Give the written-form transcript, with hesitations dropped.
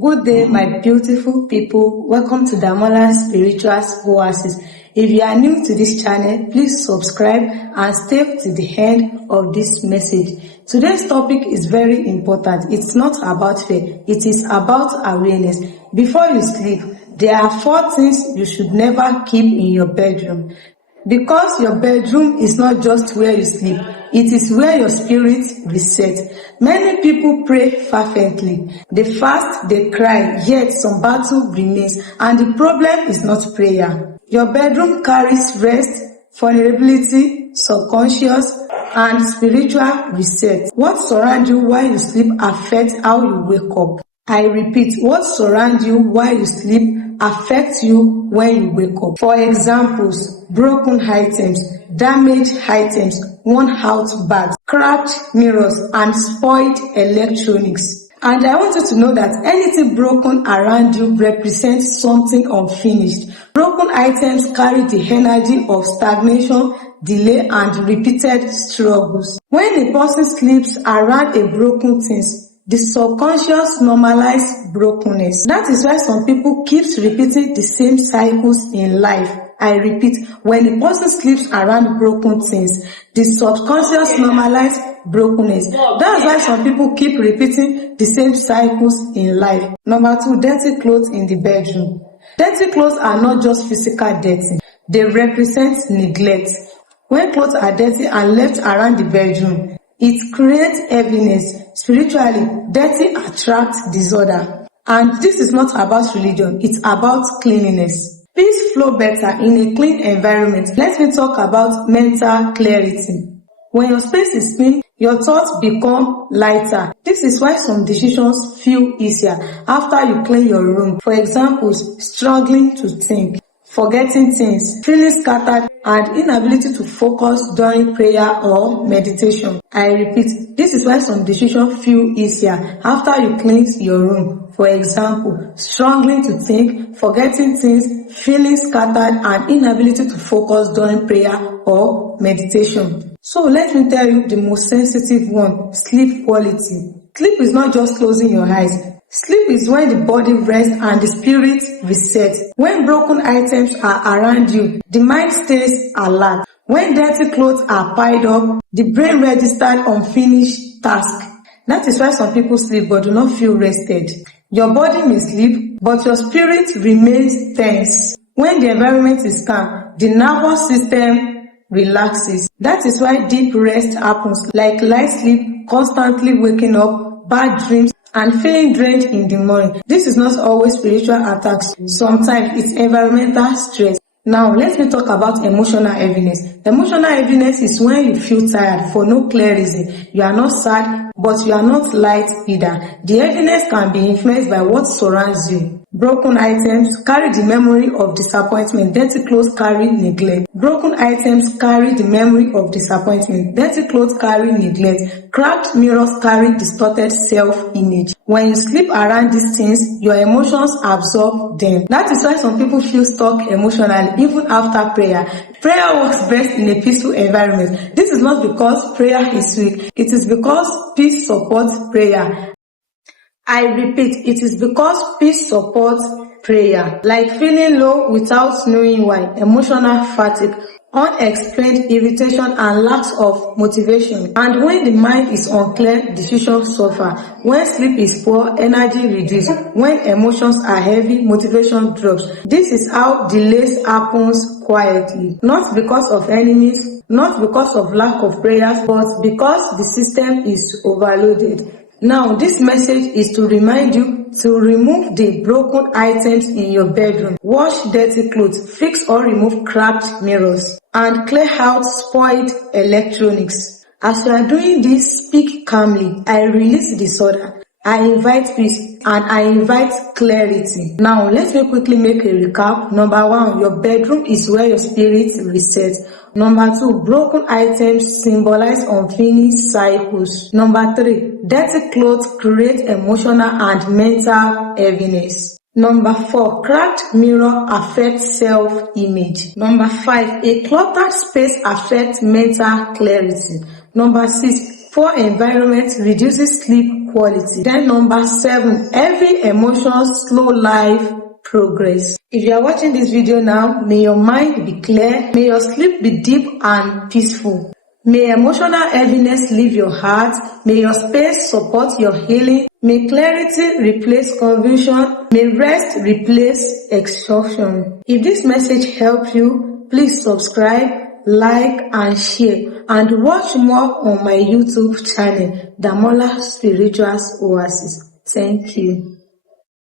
Good day, my beautiful people. Welcome to Damola's Spiritual Oasis. If you are new to this channel, please subscribe and stay to the end of this message. Today's topic is very important. It's not about fear. It is about awareness. Before you sleep, there are 4 things you should never keep in your bedroom. Because your bedroom is not just where you sleep, it is where your spirit resets. Many people pray fervently. They fast, they cry, yet some battle remains. And the problem is not prayer. Your bedroom carries rest, vulnerability, subconscious, and spiritual reset. What surrounds you while you sleep affects how you wake up. I repeat, what surrounds you while you sleep affects you when you wake up. For examples, broken items, damaged items, worn-out bags, cracked mirrors, and spoiled electronics. And I want you to know that anything broken around you represents something unfinished. Broken items carry the energy of stagnation, delay, and repeated struggles. When a person sleeps around a broken thing, the subconscious normalizes brokenness. That is why some people keep repeating the same cycles in life. I repeat, when a person sleeps around broken things, the subconscious normalizes brokenness. That's why some people keep repeating the same cycles in life. Number 2, dirty clothes in the bedroom. Dirty clothes are not just physical dirty. They represent neglect. When clothes are dirty and left around the bedroom, it creates heaviness. Spiritually, dirty attracts disorder. And this is not about religion, it's about cleanliness. Peace flow better in a clean environment. Let me talk about mental clarity. When your space is clean, your thoughts become lighter. This is why some decisions feel easier after you clean your room. For example, struggling to think, forgetting things, feeling scattered, and inability to focus during prayer or meditation. I repeat, this is why some decisions feel easier after you cleanse your room. For example, struggling to think, forgetting things, feeling scattered, and inability to focus during prayer or meditation. So let me tell you the most sensitive one, sleep quality. Sleep is not just closing your eyes. Sleep is when the body rests and the spirit resets. When broken items are around you, the mind stays alert. When dirty clothes are piled up, the brain registers unfinished tasks. That is why some people sleep but do not feel rested. Your body may sleep, but your spirit remains tense. When the environment is calm, the nervous system relaxes. That is why deep rest happens, like light sleep, constantly waking up, bad dreams, and feeling drained in the morning. This is not always spiritual attacks. Sometimes it's environmental stress. Now, let me talk about emotional heaviness. Emotional heaviness is when you feel tired for no clear reason. You are not sad, but you are not light either. The heaviness can be influenced by what surrounds you. Broken items carry the memory of disappointment. Dirty clothes carry neglect. Broken items carry the memory of disappointment. Dirty clothes carry neglect. Cracked mirrors carry distorted self-image. When you sleep around these things, your emotions absorb them. That is why some people feel stuck emotionally even after prayer. Prayer works best in a peaceful environment. This is not because prayer is weak. It is because peace supports prayer. I repeat, it is because peace supports prayer. Like feeling low without knowing why, emotional fatigue, unexplained irritation, and lack of motivation. And when the mind is unclear, decisions suffer. When sleep is poor, energy reduces. When emotions are heavy, motivation drops. This is how delays happens quietly. Not because of enemies, not because of lack of prayers, but because the system is overloaded. Now, this message is to remind you to remove the broken items in your bedroom, wash dirty clothes, fix or remove cracked mirrors, and clear out spoiled electronics. As you are doing this, speak calmly. I release disorder. I invite peace and I invite clarity. Now, let me quickly make a recap. Number 1, your bedroom is where your spirit resets. Number 2, broken items symbolize unfinished cycles. Number 3, dirty clothes create emotional and mental heaviness. Number 4, cracked mirror affects self-image. Number 5, a cluttered space affects mental clarity. Number 6, poor environment reduces sleep quality. Then number 7, every emotion slow life progress. If you are watching this video now, may your mind be clear, may your sleep be deep and peaceful. May emotional heaviness leave your heart. May your space support your healing. May clarity replace confusion. May rest replace exhaustion. If this message helped you, please subscribe, like and share, and watch more on my YouTube channel, Damola Spiritual Oasis. Thank you.